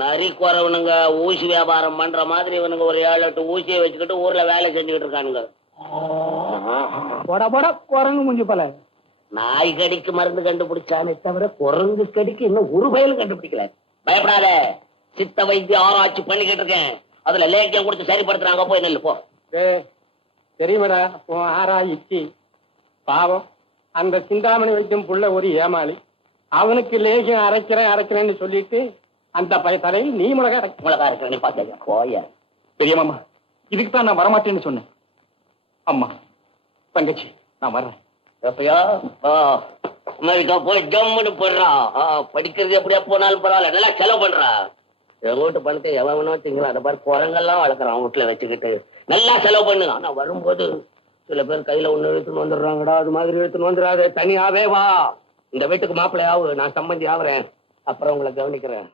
நரி குறவனுங்க ஊசி வியாபாரம் பண்ற மாதிரி இவனுங்க ஒரு 7-8 ஊசியை வச்சுக்கிட்டு ஊர்ல வேலை செஞ்சுக்கிட்டு இருக்கானுங்க. போட போட குரங்கு முஞ்சி போல. நாய் கடிக்கு மருந்து கண்டுபிடிச்சானே தவிர குரங்கு கடிக்கு இன்னும் ஒரு பயலும் கண்டுபிடிக்கல. பயப்படாத, சித்த வைத்திய ஆராய்ச்சி பண்ணிக்கிட்டு இருக்கேன். அதுல லேக்கியம் கொடுத்து சரிப்படுத்துறாங்க. போய் நெல்லு போ. தெரியுமாடா உன் ஆராய்ச்சி? பாவம், அந்த சிந்தாமணி வைக்கும் புள்ள ஒரு ஏமாளி. அவனுக்கு லேகியம் அரைக்கிறேன்னு சொல்லிட்டு அந்த தலையில் நீ மிளகா இருக்கிற நீ பாத்த போய. பெரியம்மா, இதுக்கு தான் நான் வரமாட்டேன்னு சொன்னேன். அம்மா தங்கச்சி, நான் வர்றேன். எப்பயோ அமெரிக்கா போய் ஜம்முன்னு போடுறா. படிக்கிறது எப்படியா போனாலும் பரவாயில்ல, நல்லா செலவு பண்றா. எங்க வீட்டு பணத்தை எவனோ திங்களா அந்த மாதிரி குரங்கெல்லாம் வளர்க்குறான் வீட்டுல வச்சுக்கிட்டு. நல்லா செலவு பண்ணு. ஆனா வரும்போது சில பேர் கையில ஒண்ணு இழுத்துன்னு வந்துடுறாங்கடா. அது மாதிரி இழுத்துன்னு வந்துடாது, தனியாவே வா. இந்த வீட்டுக்கு மாப்பிள்ளை ஆகு, நான் சம்பந்தி ஆகுறேன். அப்புறம் உங்களை கவனிக்கிறேன்.